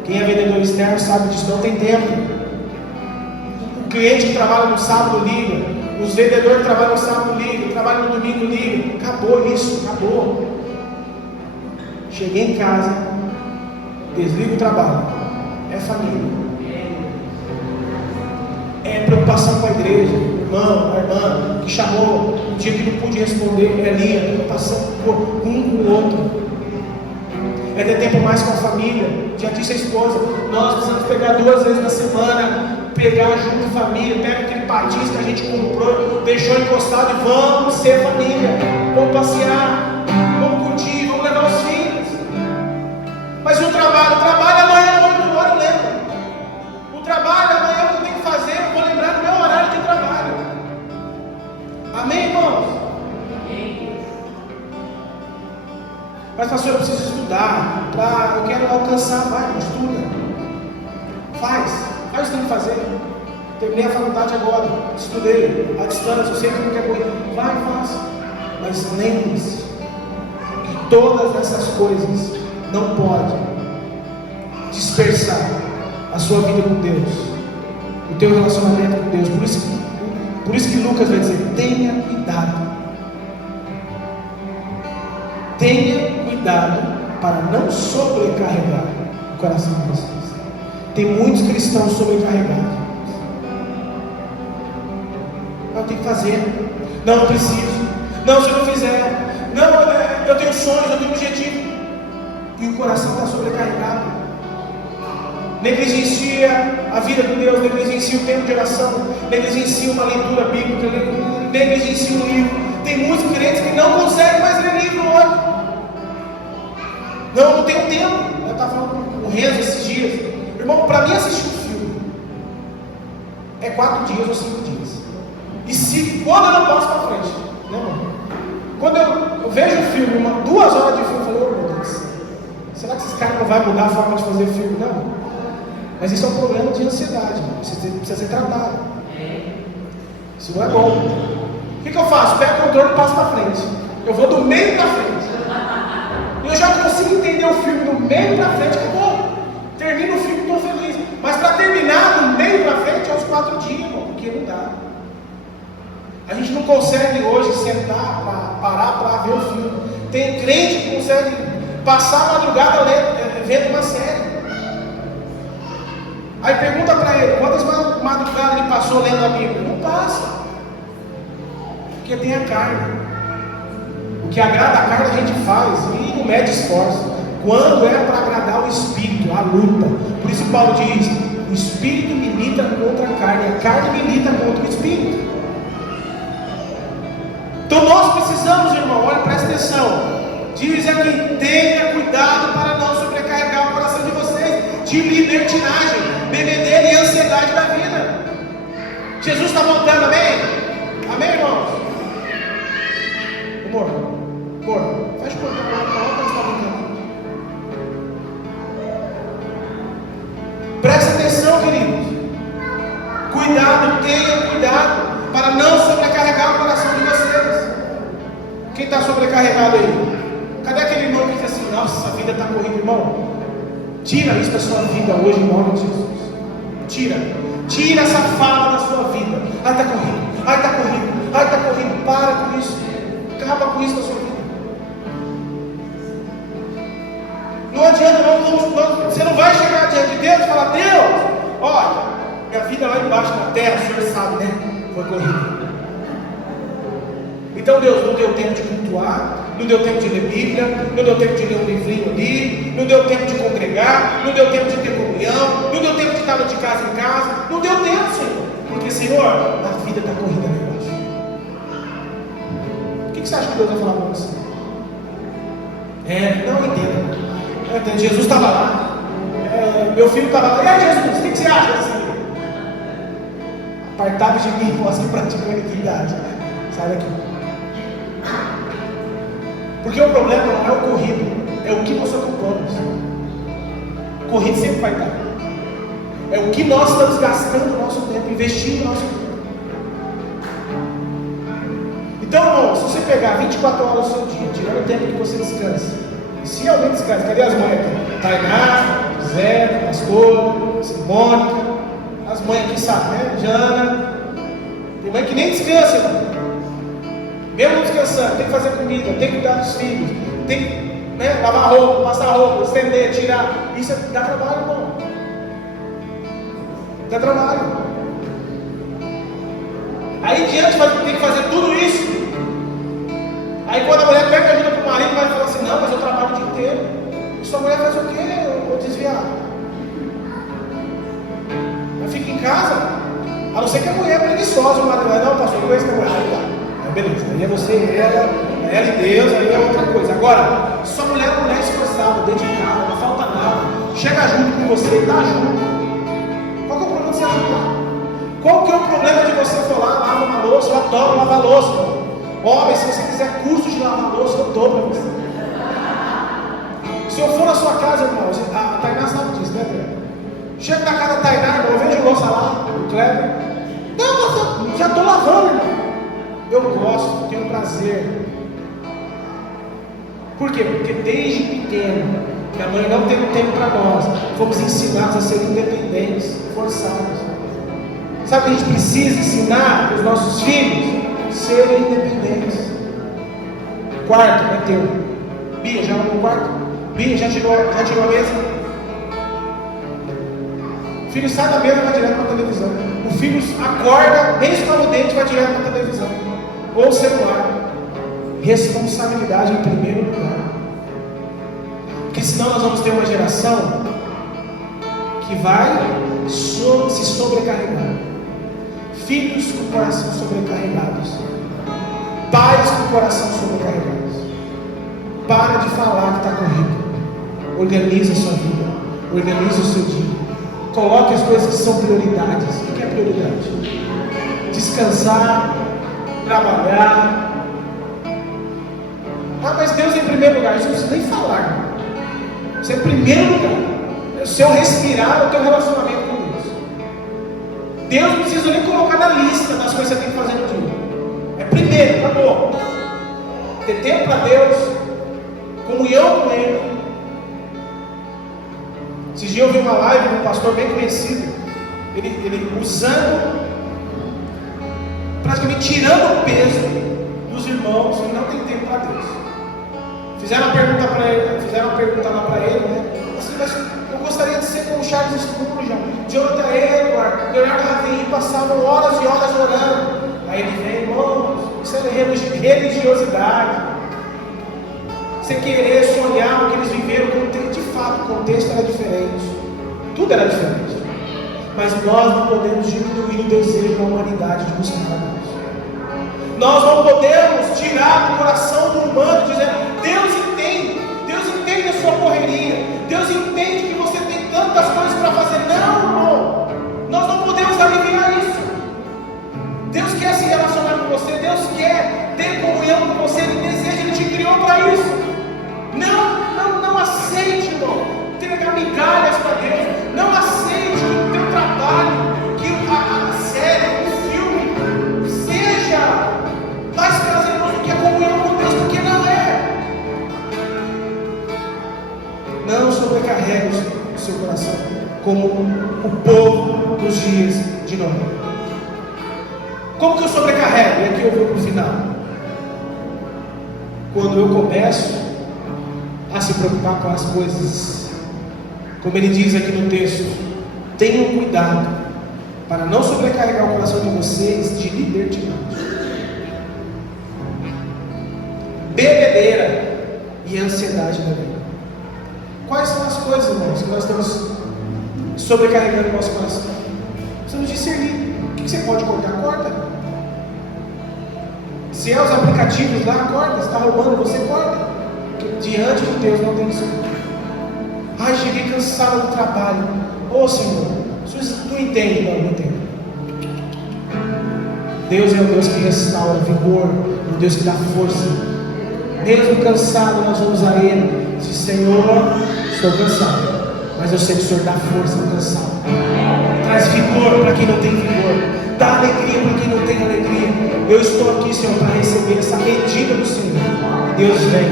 Quem é vendedor externo sabe disso, não tem tempo. O cliente que trabalha no sábado liga, os vendedores que trabalham no sábado ligam, trabalham no domingo ligam. Acabou isso, acabou. Cheguei em casa, desligo o trabalho, é família, é preocupação com a igreja, o irmão, a irmã que chamou no dia que não pude responder, é ali, é preocupação com o outro, é ter tempo mais com a família. Já disse a esposa, nós precisamos pegar 2 vezes na semana, pegar junto a família, pega aquele patins que a gente comprou, deixou encostado e vamos ser família, vamos passear, vamos curtir, vamos levar os filhos. Mas o trabalho amanhã eu não lembro. O trabalho amanhã eu tenho que fazer, eu vou lembrar do meu horário de trabalho. Amém, irmãos? Amém. Mas pastor, eu preciso estudar, eu quero alcançar, vai, estuda. Faz o que tem que fazer. Terminei a faculdade agora, estudei, à distância, eu sei que não quer correr. Vai, faça. Mas lembre-se que todas essas coisas não pode dispersar a sua vida com Deus, o teu relacionamento com Deus. Por isso que Lucas vai dizer: tenha cuidado. Tenha cuidado para não sobrecarregar o coração de vocês. Tem muitos cristãos sobrecarregados. Eu tenho que fazer. Não, eu preciso. Não, se eu não fizer. Não, eu tenho sonhos, eu tenho um objetivo. E o coração está sobrecarregado. Negligencia a vida com Deus, negligencia o tempo de oração, negligencia uma leitura bíblica, negligencia um livro. Tem muitos crentes que não conseguem mais ler livro hoje. Não tenho tempo. Eu estava falando com o Renzo esses dias. Irmão, para mim assistir um filme é 4 dias ou 5 dias. E quando eu não passo para frente, né, irmão? Quando eu vejo um filme, 2 horas de filme, eu falo: oh, meu Deus, será que esses caras não vão mudar a forma de fazer filme? Não. Mas isso é um problema de ansiedade. Precisa ser tratado. Isso não é bom. O que eu faço? Pego o controle e passo para frente. Eu vou do meio para frente. Eu já consigo entender o filme do meio para frente, acabou. Termino o filme e estou feliz. Mas para terminar do meio para frente é uns 4 dias, irmão, porque não dá. A gente não consegue hoje sentar para parar para ver o filme. Tem crente que consegue passar a madrugada vendo uma série. Aí pergunta para ele: quantas madrugadas ele passou lendo a Bíblia? Não passa. Porque tem a carne. O que agrada a carne a gente faz e não mede esforço. Quando é para agradar o Espírito, a luta. Por isso Paulo diz: o Espírito milita contra a carne milita contra o Espírito. Então nós precisamos, irmão, olha, presta atenção. Diz aqui: tenha cuidado para não sobrecarregar o coração de vocês de libertinagem, bebedeira e ansiedade da vida. Jesus está voltando, amém? Amém, irmãos? Amor, fecha o portão lá, coloca que está voltando. Presta atenção, queridos. Cuidado, tenha cuidado para não sobrecarregar o coração de vocês. Quem está sobrecarregado aí? Cadê aquele irmão que diz assim: nossa, a vida está corrida, irmão? Tira isso da sua vida hoje, em nome de Jesus. Tira essa fala da sua vida. Ai, está corrido. Para com isso. Acaba com isso da sua vida. Não adianta, você não vai chegar diante de Deus e falar: Deus, olha, minha vida lá embaixo na terra, o Senhor sabe, né? Foi corrida. Então Deus não deu tempo de cultuar, não deu tempo de ler Bíblia, não deu tempo de ler um livrinho ali, não deu tempo de congregar, não deu tempo de ter comunhão, não deu tempo de estar de casa em casa, não deu tempo, Senhor. Porque, Senhor, a vida está corrida negócio. O que você acha que Deus vai falar para você? Não entendo. Jesus estava lá, meu filho estava lá. E aí, Jesus, o que você acha assim? Apartai-vos de mim, vós que praticam a iniquidade. Sai daqui. Porque o problema não é o corrido, é o que nós ocupamos. Corrido sempre vai dar. É o que nós estamos gastando o nosso tempo, investindo o nosso tempo. Então, irmão, se você pegar 24 horas do seu dia, tirando o tempo que você descansa, e se alguém descansa, cadê as mães aqui? Tainá, Zé, Pastor, Simone, as mães aqui sabem, né? Jana. Tem mãe que nem descansa, irmão. Mesmo descansando, tem que fazer comida, tem que cuidar dos filhos, tem que lavar roupa, passar roupa, estender, tirar. Isso dá trabalho, irmão. Dá trabalho. Aí diante tem que fazer tudo isso. Aí quando a mulher pede ajuda para o marido, vai falar assim: não, mas eu trabalho o dia inteiro. E sua mulher faz o quê? Eu desviar. Ela fica em casa, a não ser que a mulher é preguiçosa, o marido vai, não, pastor, eu conheço a mulher. Aí tá. Beleza, aí é você e ela e Deus, aí é outra coisa. Agora, sua mulher é uma mulher esforçada, dedicada, não falta nada, chega junto com você, dá junto. Qual que é o problema de você ajudar? Qual que é o problema de você falar, lava uma louça? Eu adoro lavar louça. Homem, se você quiser curso de lavar louça, eu dou para você. Se eu for na sua casa, irmão, a Tainá sabe disso, né, Kleber? Chego na casa da Tainá, irmão, eu vejo louça lá, o Kleber. Não, mas já estou lavando, irmão. Eu gosto, tenho prazer. Por quê? Porque desde pequeno, minha mãe não teve tempo para nós, fomos ensinados a ser independentes, forçados. Sabe o que a gente precisa ensinar para os nossos filhos? Serem independentes. Quarto, é teu. Bia, já arrumou o quarto? Bia, já tirou a mesa? O filho sai da mesa e vai direto para a televisão. O filho acorda, nem escova o dente e vai direto para a televisão. Ou celular. Responsabilidade em primeiro lugar. Porque senão nós vamos ter uma geração que vai se sobrecarregar. Filhos com o coração sobrecarregados. Pais com o coração sobrecarregados. Para de falar que está corrido. Organiza a sua vida. Organiza o seu dia. Coloque as coisas que são prioridades. O que é prioridade? Descansar, trabalhar. Mas Deus em primeiro lugar. Isso não precisa nem falar. Isso é em primeiro lugar. O seu respirar, o teu relacionamento com Deus. Deus não precisa nem colocar na lista das coisas que você tem que fazer no dia. É primeiro, acabou. Ter tempo para Deus, comunhão com Ele. Esses dias eu vi uma live de um pastor bem conhecido, ele usando, praticamente tirando o peso dos irmãos que não tem tempo para Deus. Fizeram uma pergunta lá para ele, né? Assim, mas eu gostaria de ser como Charles Spurgeon, Jonathan Edwards, Leonardo Ravenhi, passavam horas e horas orando. Aí ele vem, irmãos, isso é religiosidade. Você querer sonhar o que eles viveram, de fato o contexto era diferente, tudo era diferente, mas nós não podemos diminuir o desejo da humanidade de buscar a Deus. Nós não podemos tirar do coração do humano dizendo: Deus entende a sua correria, Deus entende que você tem tantas coisas para fazer. Não, irmão, nós não podemos aliviar isso. Deus quer se relacionar com você, Deus quer ter comunhão com você, Ele deseja, Ele te criou para isso. Não aceite, irmão, entregar migalhas para Deus. Não aceite que o teu trabalho, que a série, o filme, seja mais prazeroso do que a comunhão com Deus, porque não é. Não sobrecarregue o seu coração como o povo dos dias de Noé. Como que eu sobrecarrego? E aqui eu vou para o final. Quando eu começo a se preocupar com as coisas, como ele diz aqui no texto: tenham cuidado para não sobrecarregar o coração de vocês de libertinagem, bebedeira e ansiedade da vida. Quais são as coisas, irmãos, que nós estamos sobrecarregando o nosso coração? Precisamos discernir. O que você pode cortar? Corta. Se é os aplicativos lá, corta. Se está roubando, você corta. Porque diante de Deus não tem desculpa. Ai, cheguei cansado do trabalho. Ô Senhor, você não entende, não entende. Deus é o Deus que restaura vigor, o Deus que dá força. Mesmo cansado, nós vamos a Ele. Diz: Senhor, estou cansado, mas eu sei que o Senhor dá força ao cansado. Traz vigor para quem não tem vigor. Dá alegria para quem não tem alegria. Eu estou aqui, Senhor, para receber essa medida do Senhor. Deus vem,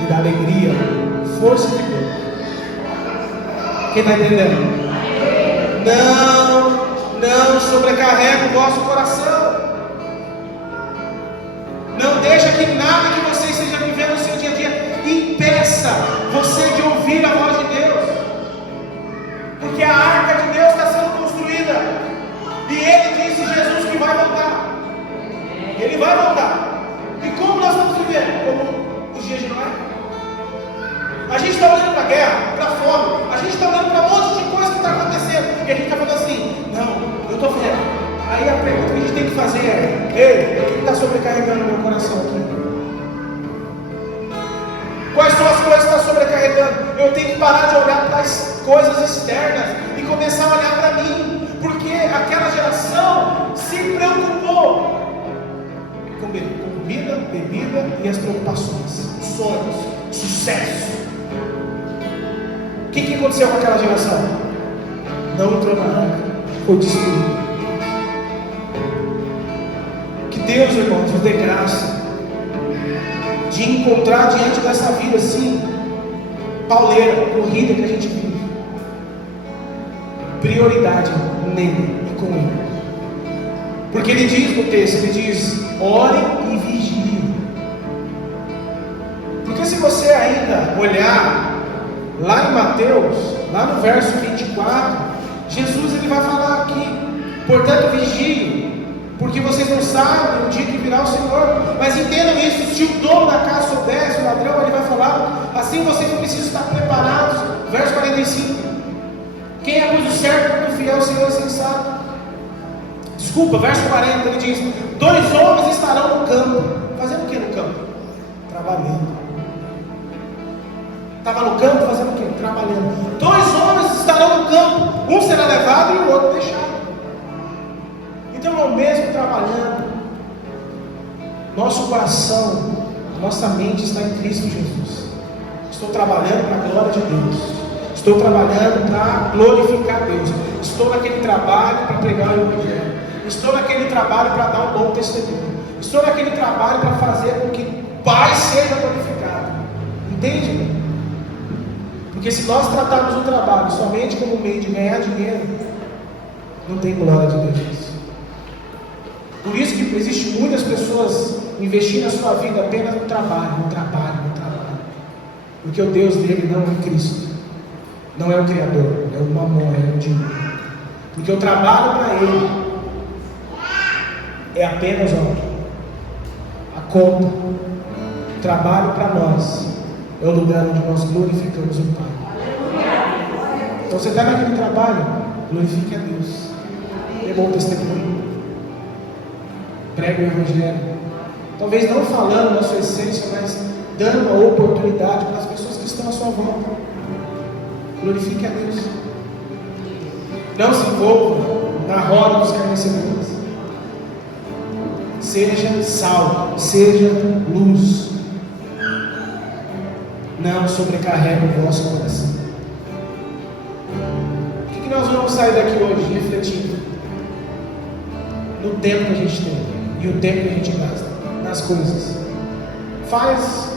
me dá alegria, força e vigor. Quem está entendendo? Não sobrecarrega o vosso coração. Não deixa que nada que você esteja vivendo no seu dia a dia impeça você de ouvir a voz de Deus. Porque a arca de Deus está sendo construída. E Ele disse, Jesus, que vai voltar. Ele vai voltar. E como nós estamos vivendo? Como os dias de Noé? A gente está olhando para a guerra, para a fome. A gente está olhando para um monte de coisa que está acontecendo. E a gente está falando assim: não, eu estou vendo. Aí a pergunta que a gente tem que fazer é: ei, o que está sobrecarregando o meu coração aqui? Quais são as coisas que estão sobrecarregando? Eu tenho que parar de olhar para as coisas externas e começar a olhar para mim. Porque aquela geração se preocupou com comida, bebida e as preocupações, os sonhos, sucesso. O que aconteceu com aquela geração? Não entrou na arca, foi destruído. Que Deus, irmãos, nos dê graça de encontrar diante dessa vida assim, pauleira, corrida que a gente vive, prioridade nele e com ele. Porque ele diz no texto, ele diz: ore e vigie. Porque se você ainda olhar lá em Mateus, lá no verso 24, Jesus ele vai falar aqui: portanto vigie, porque vocês não sabem o dia que virá o Senhor. Mas entendam isso: se o dono da casa soubesse, o ladrão, ele vai falar assim: vocês não precisam estar preparados. Verso 45: quem é muito certo do fiel Senhor sensato? Desculpa, verso 40, ele diz: 2 homens estarão no campo. Fazendo o que no campo? Trabalhando. Estava no campo fazendo o quê? Trabalhando. 2 homens estarão no campo, um será levado e o outro deixado. Então é o mesmo trabalhando. Nosso coração, nossa mente está em Cristo Jesus. Estou trabalhando para a glória de Deus. Estou trabalhando para glorificar Deus. Estou naquele trabalho para pregar o Evangelho. Estou naquele trabalho para dar um bom testemunho. Estou naquele trabalho para fazer com que o Pai seja glorificado. Entende? Porque se nós tratarmos o trabalho somente como meio de ganhar dinheiro, não tem glória de Deus. Por isso que existem muitas pessoas investindo a sua vida apenas no trabalho. Porque o Deus dele não é Cristo. Não é o Criador, é o mamon, é o dinheiro. Porque o trabalho para ele é apenas a conta. O trabalho para nós é o lugar onde nós glorificamos o Pai. Então você está naquele trabalho, glorifique a Deus. Dê bom testemunho. Pregue o Evangelho. Talvez não falando na sua essência, mas dando uma oportunidade para as pessoas que estão à sua volta. Glorifique a Deus. Não se envolva na roda dos carnecedores. Seja sal, seja luz. Não sobrecarregue o vosso coração. O que nós vamos sair daqui hoje refletindo? No tempo que a gente tem e o tempo que a gente gasta nas coisas. Faz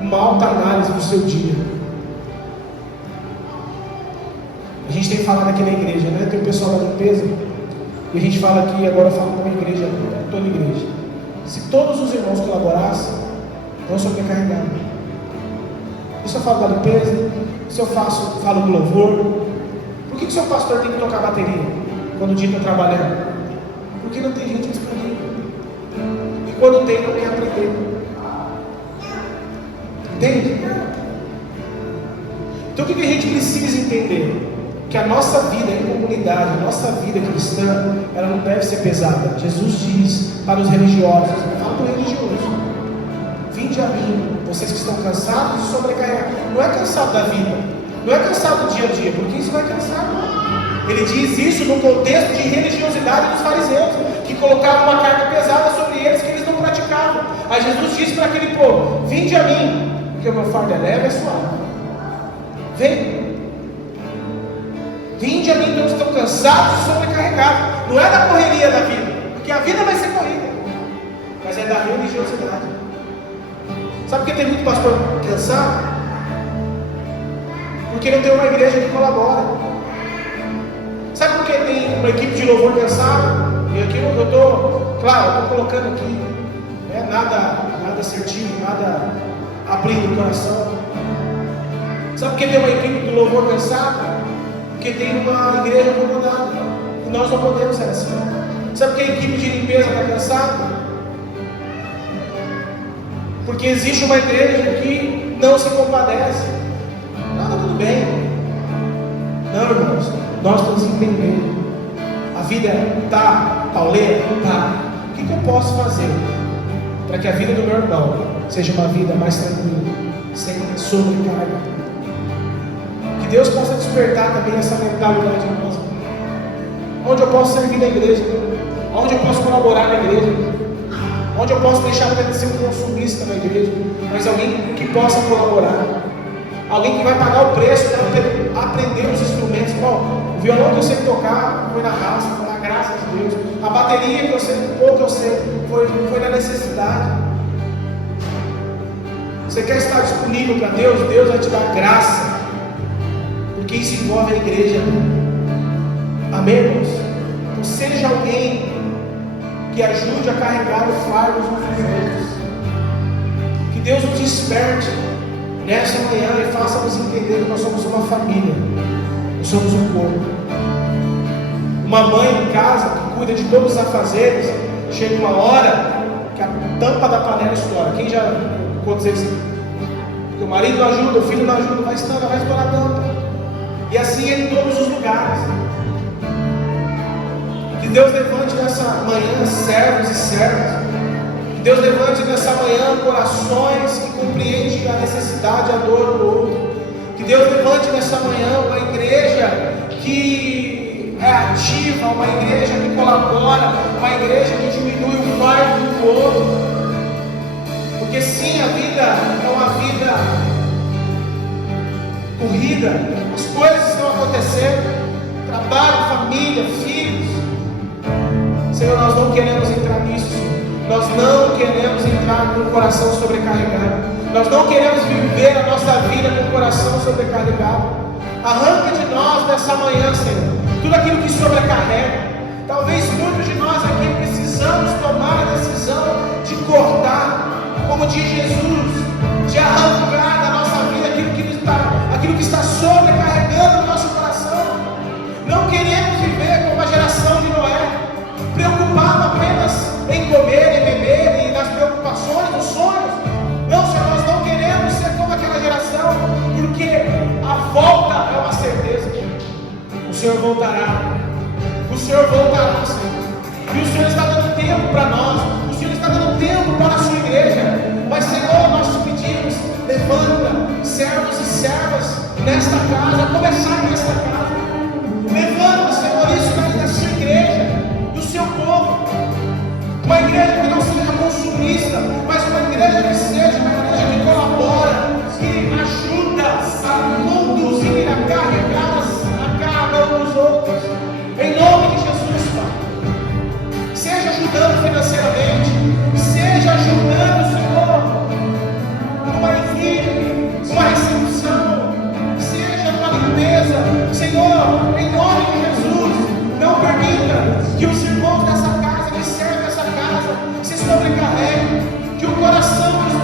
uma alta análise do seu dia. A gente tem falado aqui na igreja, né? Tem o pessoal da limpeza. E a gente fala aqui, agora eu falo com a igreja, toda a igreja. Se todos os irmãos colaborassem, não sobrecarregados. E se eu falo da limpeza, se eu falo do louvor, Por que o seu pastor tem que tocar bateria quando o dia está trabalhando? Porque não tem gente disponível. E quando tem, não quer aprender. Entende? Então o que a gente precisa entender? Que a nossa vida em comunidade, a nossa vida cristã, ela não deve ser pesada. Jesus diz para os religiosos, fala para o religioso: vinde a mim, vocês que estão cansados e sobrecarregados. Não é cansado da vida, não é cansado do dia a dia, porque isso vai cansar, não. Ele diz isso no contexto de religiosidade dos fariseus, que colocavam uma carga pesada sobre eles que eles não praticavam. Aí Jesus disse para aquele povo: vinde a mim, porque o meu fardo é leve e é suave. Vem. Vinde a mim, todos estão cansados e sobrecarregados. Não é da correria da vida, porque a vida vai ser corrida, mas é da religiosidade. Sabe por que tem muito pastor cansado? Porque não tem uma igreja que colabora. Sabe por que tem uma equipe de louvor cansada? E aqui eu estou colocando aqui, né, nada assertivo, nada abrindo o coração. Sabe por que tem uma equipe de louvor cansada? Porque tem uma igreja acomodada. E nós não podemos ser assim. Sabe por que a equipe de limpeza está cansada? Porque existe uma igreja que não se compadece. Não, está tudo bem. Não, irmãos, nós temos que entender. A vida está pauleira? Tá. O que eu posso fazer para que a vida do meu irmão seja uma vida mais tranquila, sem sobrecarga? Que Deus possa despertar também essa mentalidade em nós. Onde eu posso servir na igreja? Onde eu posso colaborar na igreja? Onde eu posso deixar de ser um consumista na igreja? Mas alguém que possa colaborar. Alguém que vai pagar o preço para aprender os instrumentos. Bom, o violão que eu sei tocar foi na raça, foi na graça de Deus. A bateria que eu sei, o pouco que eu sei, foi na necessidade. Você quer estar disponível para Deus? Deus vai te dar graça. Porque isso envolve a igreja. Amém, irmãos? Então seja alguém que ajude a carregar o fardo uns dos outros. Que Deus nos desperte nessa manhã e faça-nos entender que nós somos uma família. Nós somos um povo. Uma mãe em casa que cuida de todos os afazeres, chega uma hora que a tampa da panela estoura. Quem já quantos vezes? Que o marido não ajuda, o filho não ajuda, vai estourar a tampa. E assim é em todos os lugares. Que Deus levante nessa manhã servos e servas. Que Deus levante nessa manhã corações que compreendem a necessidade e a dor do outro. Que Deus levante nessa manhã uma igreja que é ativa, uma igreja que colabora, uma igreja que diminui o fardo do outro. Porque sim, a vida é uma vida corrida, as coisas estão acontecendo, trabalho, família, filhos. Senhor, nós não queremos entrar nisso. Nós não queremos entrar com o coração sobrecarregado. Nós não queremos viver a nossa vida com o coração sobrecarregado. Arranca de nós nessa manhã, Senhor, tudo aquilo que sobrecarrega. Talvez muitos de nós aqui precisamos tomar a decisão de cortar, como diz Jesus, de arrancar da nossa vida aquilo que está sobrecarregando o nosso coração. Não queremos viver como a geração de Noé, preocupado apenas em comer, em beber e nas preocupações, nos sonhos. Não, Senhor, nós não queremos ser como aquela geração, porque a volta é uma certeza. O Senhor voltará. O Senhor voltará, Senhor. E o Senhor está dando tempo para nós. O Senhor está dando tempo para a sua igreja. Mas, Senhor, nós te pedimos, levanta servos e servas nesta casa, a começar nesta casa. Levanta, Senhor, isso na sua igreja, do seu povo. Uma igreja que não seja consumista, mas uma igreja que seja uma igreja que colabora, que ajuda a conduzir, a carregar a carga uns dos outros. Em nome de Jesus, Pai. Seja ajudando financeiramente, seja ajudando, Senhor, numa equipe, numa recepção, seja numa limpeza. Senhor, em nome de Jesus, não permita que os irmãos dessa casa, que servem essa casa, se sobrecarreguem, que o coração dos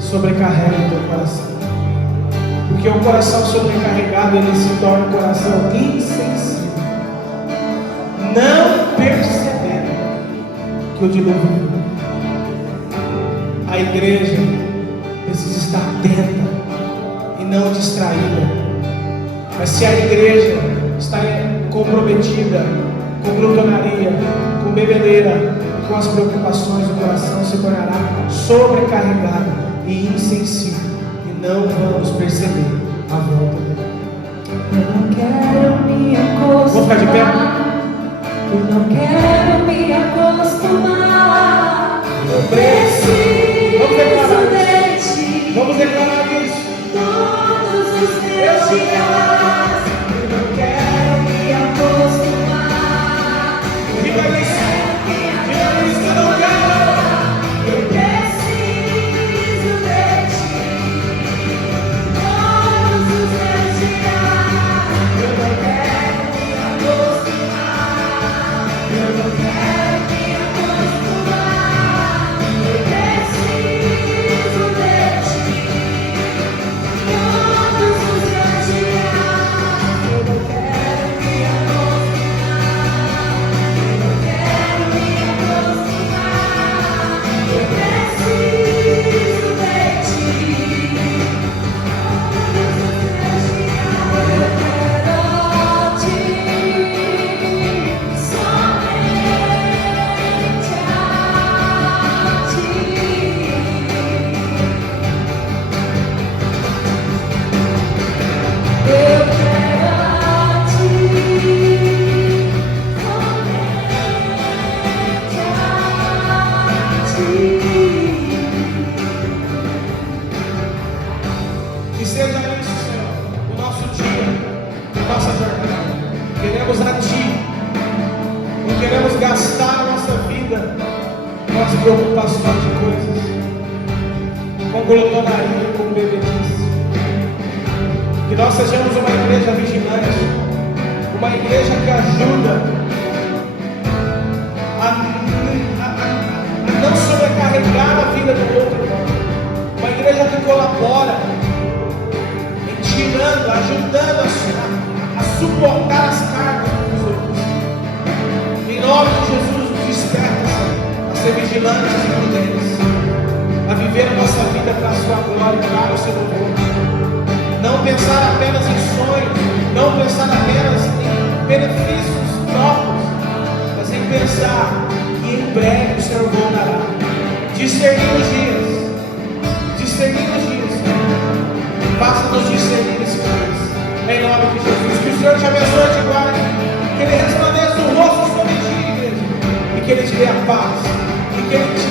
Sobrecarrega o teu coração, porque o coração sobrecarregado ele se torna um coração insensível, não percebendo que o dilúvio vem. A igreja precisa estar atenta e não distraída. Mas se a igreja está comprometida com glutonaria, com bebedeira, com as preocupações do coração, se tornará sobrecarregada e insensível, e não vamos perceber a volta dele. Eu não quero me acostumar. Vamos ficar de pé? Eu não quero me acostumar. Eu preciso de ti. Vamos declarar isso. Todos os teus dias. Eu não quero me acostumar. Diga isso. Diga isso, eu não quero. Eu preciso de ti. Todos os teus dias. Eu não quero me acostumar. Eu não quero me acostumar. Eu preciso de ti. Todos os teus dias. Eu não quero me acostumar. Eu não quero me acostumar. Eu preciso de ti. Todos os teus dias. Eu quero te somente a ti. Eu quero te Que seja isso, Senhor, o nosso dia, a nossa jornada. Queremos a Ti, não queremos gastar a nossa vida com as preocupações de coisas, com glutonaria, com bebedice. Que nós sejamos uma igreja vigilante, uma igreja que ajuda a não sobrecarregar a vida do outro, uma igreja que colabora, tirando, ajudando a suportar as cargas dos outros. Em nome de Jesus, nos desperta a ser vigilantes e prudentes, a viver a nossa vida para a sua glória e para o seu louvor. Não pensar apenas em sonhos, não pensar apenas em benefícios próprios, mas em pensar que em breve o Senhor voltará. Discernir os dias, faça-nos discernir esses dias, em nome de Jesus. Que o Senhor te abençoe e te guarde, que Ele resplandeça o rosto sobre ti, igreja, e que Ele te dê a paz, e que Ele te